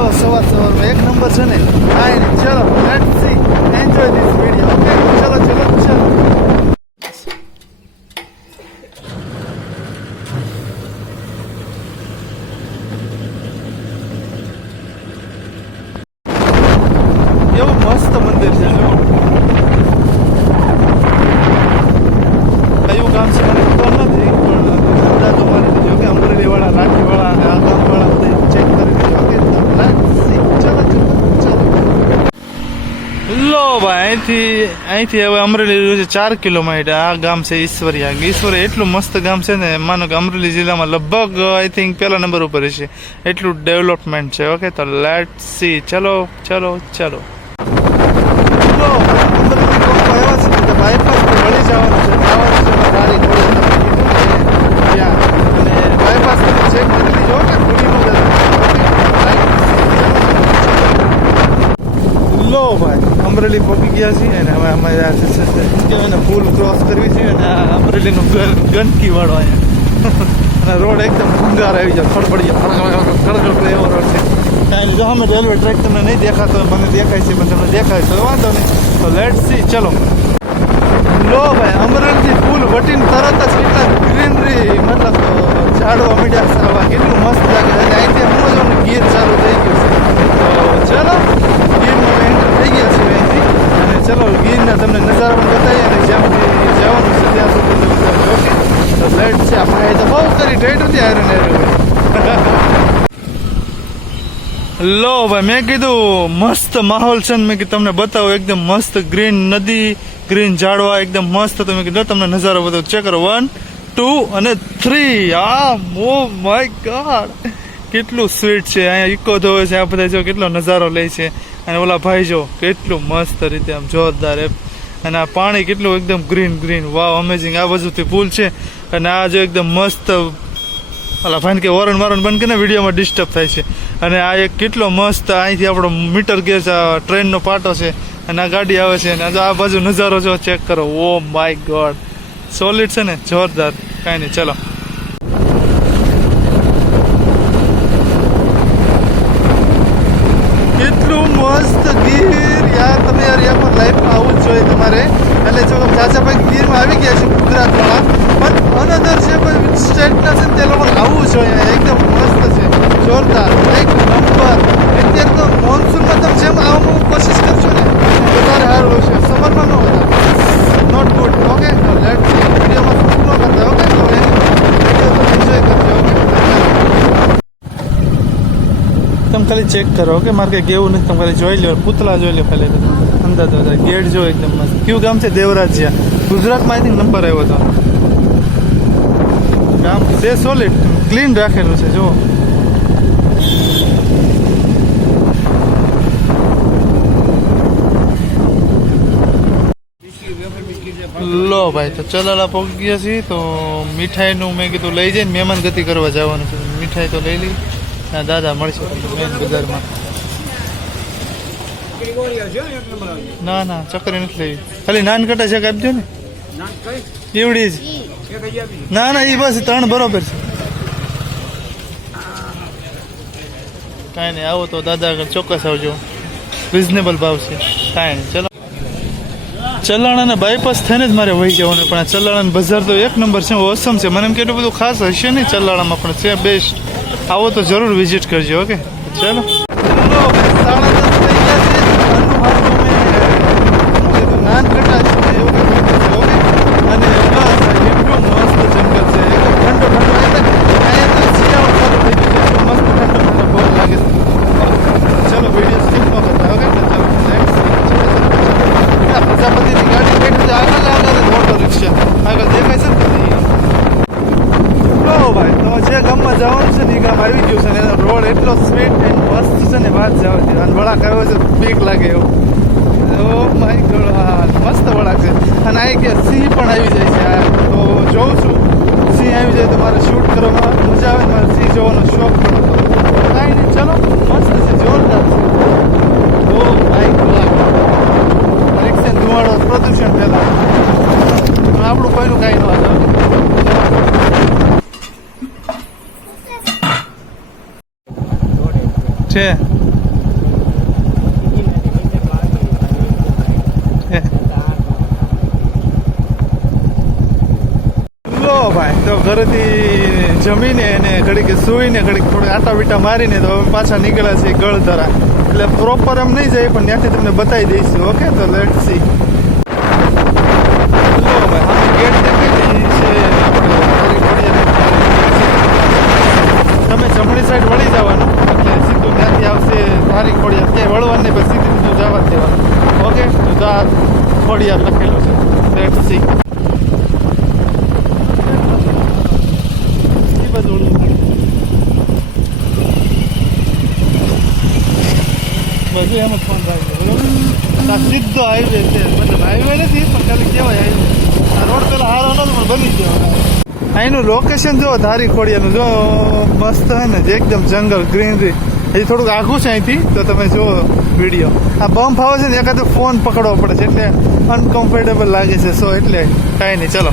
જો સવારમાં એક નંબર છે ને. કાંઈ નહીં, ચલો let's see enjoy this video. Okay ચલો ચલો ચલો. એવું મસ્ત મંદિર છે જો. કયું ગામ છે મને ખબર નથી, પણ બધા તો માની દીધો કે અમરેલી વાળા, રાખી વાળા અને આ ગામ વાળા બધા ચેક કરી દીધો. ઓકે ચલો ચલો ચલો. લો ભાઈ, અહીંથી હવે અમરેલી છે 4 કિલોમીટર. આ ગામ છે ઈશ્વરિયા. ઈશ્વરિયા એટલું મસ્ત ગામ છે ને, માનો કે અમરેલી જિલ્લામાં લગભગ આઈ થિંક પહેલા નંબર ઉપર છે. એટલું ડેવલપમેન્ટ છે. ઓકે તો લેટ્સ સી. ચલો ચલો ચલો. બાયપાસ વળી જવાનું છે, ગાડી અને બાયપાસ ચેક કરી લીધો કે લો ભાઈ, અમરેલી પહોંચી ગયા છીએ અને હવે અમારે પુલ ક્રોસ કરવી છે અને આ અમરેલીનું ગંદકી વાળો અહીંયા અને રોડ એકદમ ભંગાર આવી જાય, ખડબડિયા એવો રોડ છે. કાંઈ જો અમે રેલવે ટ્રેક તમને નહીં દેખાતો, મને દેખાય છે, પણ તમને દેખાય તો વાંધો નહીં. તો લેટ્સ સી. ચલો લો ભાઈ, અમરેલીથી પુલ વટીને તરત જ કેટલા ગ્રીનરી, મતલબ ઝાડવા મીડિયા સારવા કેટલું મસ્ત લાગે. અને અહીંથી હું જો ગીર ચાલુ થઈ ગયું છે. તો ચલો ગીરમાં એન્ટર થઈ ગયા છે અહીંથી. અને ચલો ગીરના તમને નજારા પણ બતાવીએ અને જ્યાંથી જવાનું છે ત્યાં સુધી તમને બતાવીએ. ઓકે તો લેટ છે. આપણે તો બહુ કરી ટેટરથી આયરન લો ભાઈ, મેં કીધું મસ્ત માહોલ છે ને, મેં કીધું તમને બતાવો એકદમ મસ્ત ગ્રીન નદી, ગ્રીન ઝાડવા એકદમ મસ્ત. તો મેં કીધું તમને નજારો બધો ચેક કરો. 1 2 અને 3. ઓ માય ગોડ, કેટલું સ્વીટ છે. અહીંયા ઇકો ધોવે છે, આ બધા જો કેટલો નજારો લે છે. અને ઓલા ભાઈ જો કેટલું મસ્ત રીતે આમ જોરદાર. અને આ પાણી કેટલું એકદમ ગ્રીન ગ્રીન. વાવ, અમેઝિંગ. આ બાજુથી પુલ છે અને આ જો એકદમ મસ્ત. ઓલા ભાઈ કે વરણ મારણ બંધ કરીને વિડીયોમાં ડિસ્ટર્બ થાય છે. અને આ એક કેટલો મસ્ત, અહીંથી આપણો મીટર ગેજ ટ્રેનનો પાટો છે અને આ ગાડી આવે છે. અને આ બાજુ નજારો જો ચેક કરો. ઓ માય ગોડ, સોલિડ છે ને, જોરદાર. કાંઈ નહીં, ચલો. કેટલું મસ્ત ગીર યાર. તમે યાર યાર લાઈફમાં આવું જ જોઈએ તમારે. એટલે જો ચાચાભાઈ ગીરમાં આવી ગયા છે ગુજરાતમાં, પણ અનધર છે કોઈ સ્ટેટના છે ને તે લોકો આવવું જોઈએ. એકદમ મસ્ત છે, જોરદાર, એક નંબર. અત્યારે તો મોન્સૂનમાં તમે જેમ આવવાનું કોશિશ કરશો ને વધારે સારું હશે. સમરમાં ન વધારે નોટ ગુડ. ઓકે તો લેટ વિડીયોમાં ન કરતા. ઓકે તો વિડીયો તમે એન્જોય કરજો. ઓકે તમે ખાલી ચેક કરો. ઓકે મારે કંઈ કેવું નથી, તમે ખાલી જોઈ લો, પૂતળા જોઈ લો ખાલી અંદાજ. ગેટ જો એકદમ મસ્ત. કયું ગામ છે? દેવરાજિયા. ગુજરાતમાં આઈ થિંક નંબર આવ્યો હતો. ગામ છે સોલિડ, ક્લીન રાખેલું છે. જો લો ભાઈ, તો ચલાલા પહોંચી ગયા છીએ. તો મીઠાઈનું મેં કીધું લઈ જઈને મહેમાન ગતિ કરવા જવાનું છે. મીઠાઈ તો લઈ લઈ. ના દાદા મળશે મેન બજારમાં. ના ના, ચકરી નથી લેવી, ખાલી નાન કટા છે આપજો ને, એવડી જ. ના ના, એ બસ 3 બરોબર છે. કાંઈ નહીં, આવો તો દાદા આગળ ચોક્કસ આવજો, રિઝનેબલ ભાવ છે. કાંઈ નહીં, ચલો. ચલાણાને બાયપાસ થઈને જ મારે વહી જવાનું, પણ આ ચલાણાનું બજાર તો એક નંબર છે, ઓસમ છે. મને એમ કેટલું બધું ખાસ હશે નહીં ચલાણામાં, પણ છે બેસ્ટ. આવો તો જરૂર વિઝિટ કરજો. ઓકે ચલો. નાન કટા છે એવું ઓકે. અને બસ એટલું મસ્ત જંગલ છે, એકદમ ઠંડો ઠંડો. અહીંયા શિયાળો ચાલુ થઈ ગયો છે, મસ્ત ઠંડો ઠંડો બહુ લાગે છે. ચલો વિડીયો સ્કીપ ન કરતા. ઓકે પ્રજાપતિની ગાડી બેઠી આગળ ઓટો રિક્ષા આગળ દેખાય છે ને. લો ભાઈ, તો જે ગામમાં જવાનું છે ને એ ગામ આવી ગયું છે ને એનો રોડ એટલો સ્વીટ એન્ડ મસ્ત છે ને વાત જવાથી. અને વળાક આવ્યો છે, બીક લાગે એવું. ઓ માય ગોડ, મસ્ત વળાક છે. અને આ કે સિંહ પણ આવી જાય છે. તો જોઉં છું સિંહ આવી જાય તો મારે શૂટ કરવામાં મજા આવે ને, મારે સિંહ જોવાનો શોખ પણ હતો. કાંઈ નહીં, ચલો મસ્ત છે, જોરદાર છે. ઓ માય ગોડ, રિક્ષા ધુવાડો પ્રદૂષણ ફેલાવે. આપણું કોઈનું કાંઈ ન આવે છે. ઘરેથી જમીને અને ઘડીક સુઈને ઘડીક થોડી આટા બીટા મારીને તો અમે પાછા નીકળ્યા છીએ ગળધરા. એટલે પ્રોપર એમ નહીં જાય પણ ત્યાંથી તમને બતાવી દઈશું. ઓકે, તો લેટ સી. ગેટ દેખાઈ છે આપણે. તમે જમણી સાઈડ વળી જવાનું એટલે સીધું ત્યાંથી આવશે ધારી ખોડિયાર. ક્યાંય વળવાનું નહીં, બસ સીધું સીધું જવા જ દેવાનું. ઓકે, તો આ ખોડિયાર લખેલું છે. Let see. એમ જ ફોન થાય બરોબર. સીધો હાઈવે છે, મતલબ હાઈવે નથી પણ ખાલી કહેવાય હાઈવે. આ રોડ પેલા હારો નતો પણ બની ગયો. અહીંનું લોકેશન જો ધારી ખોડિયાનું જો મસ્ત હે ને, એકદમ જંગલ ગ્રીનરી. એ થોડુંક આઘું છે અહીંથી, તો તમે જુઓ વિડીયો. આ બમ્પ આવે છે ને એકાદ ફોન પકડવો પડે છે એટલે અનકમ્ફર્ટેબલ લાગે છે. સો એટલે કાંઈ નહીં, ચલો.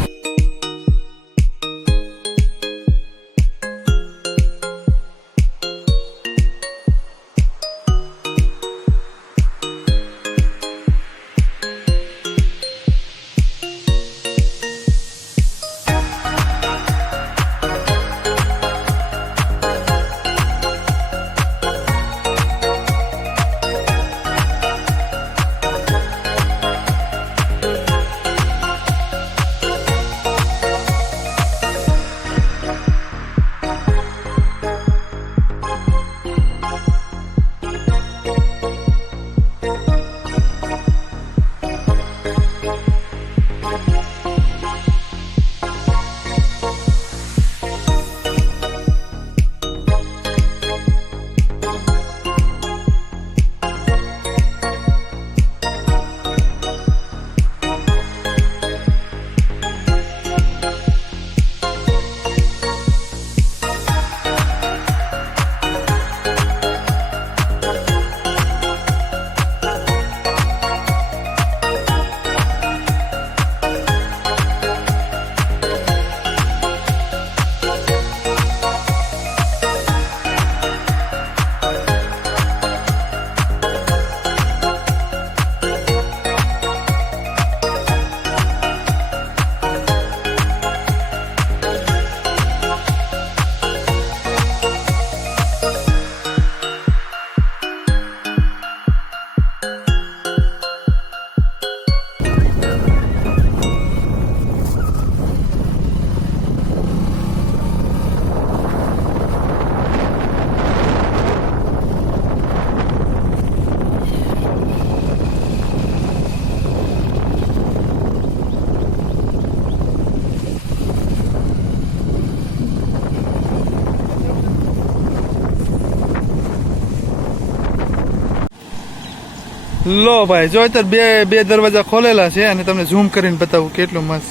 લો ભાઈ, જો અત્યારે બે દરવાજા ખોલેલા છે અને તમને ઝૂમ કરીને બતાવું કેટલું મસ્ત.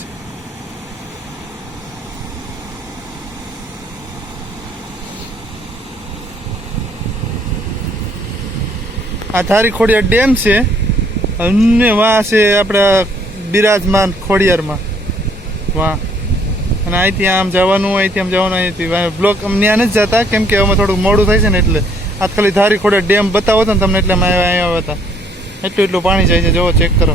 આ ધારી ખોડિયાર ડેમ છે અને વાં છે આપણા બિરાજમાન ખોડિયારમાં વાં. અને અહીંથી આમ જવાનું, અહીંથી આમ જવાનું, અહીંથી બ્લોક ત્યાં નથી જતા કેમ કે અમે થોડુંક મોડું થાય છે ને એટલે. આ ખાલી ધારી ખોડિયાર ડેમ બતાવો હતો ને તમને એટલે અમે આવ્યા હતા. એટલું પાણી જાય છે, જોવો, ચેક કરો.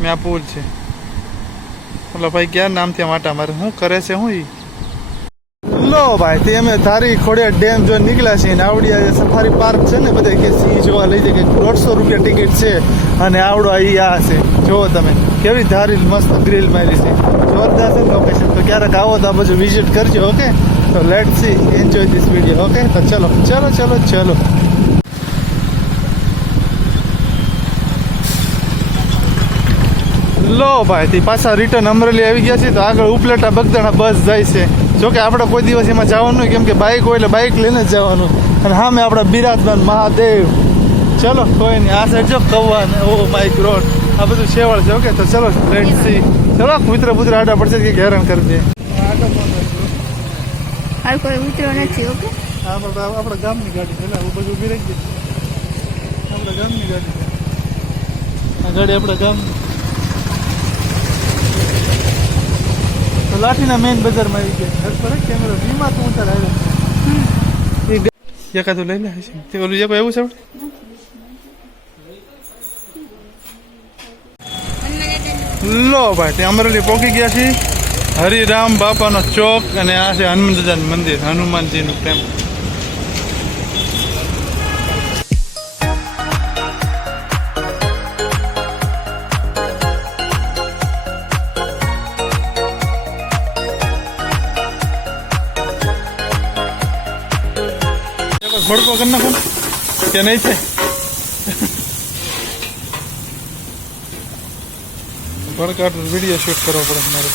મેં આ પુલ છે. ઓલો ભાઈ ક્યાં નામથી વાટા મારે શું કરે છે હું ઈ. લો ભાઈ, તે અમે ધારી ખોડિયાર ડેમ જો નીકળ્યા છીએ. આવડી સફારી પાર્ક છે ને, બધા કે સિંહ જોવા લઈ જાય કે 150 રૂપિયા ટિકિટ છે. અને આવડો અહીં આ છે, જુઓ તમે કેવી ધારી મસ્ત ગ્રીલ મારી છે. જોરદાર છે લોકેશન. તો ક્યારેક આવો તો આ બધું વિઝિટ કરજો. ઓકે, તો let see enjoy this video. Okay, તો ચલો ચલો ચલો ચલો. લો ભાઈ, તે પાછા રિટર્ન અમરેલી આવી ગયા છે. તો આગળ ઉપલેટા બગદાણા બસ જાય છે. જોકે આપણે કોઈ દિવસ એમાં જવાનું નહીં કેમ કે બાઇક હોય એટલે બાઇક લઈને જ જવાનું. અને હા, મેં આપણા બિરાજમાન મહાદેવ. ચલો કોઈ નહીં, આ સાઈડ જો કૌવા ને ઓ માય ગોડ આ બધું શેવાળ છે. ઓકે, તો ચલો લેટ સી. ચલો કૂતરા બુતરા આડા પડશે કે હેરાન કરી દે. હાલ કોઈ ઉતરો નથી. ઓકે, આપણા ગામની ગાડી છે. એટલે બધું ઉભી રહી ગઈ. આપણા ગામની ગાડી છે. આ ગાડી આપણા ગામની. તો લાઠીના મેઇન બજારમાં આવી ગયા. ફરક કેમેરો વીમા તો ઉતાર આવ્યો. એકાદું લઈ લે તે ઓલું એક એવું છે. લો ભાઈ ત્યાં અમરેલી પહોંચી ગયા છીએ હરિરામ બાપાનો ચોક અને આ છે હનુમાન દાદાનું મંદિર હનુમાનજીનું ટેમ્પલ. ભડકો કરી નાખો કે નહીં થાય ભડકાટ વિડીયો શૂટ કરવો પડે મારે.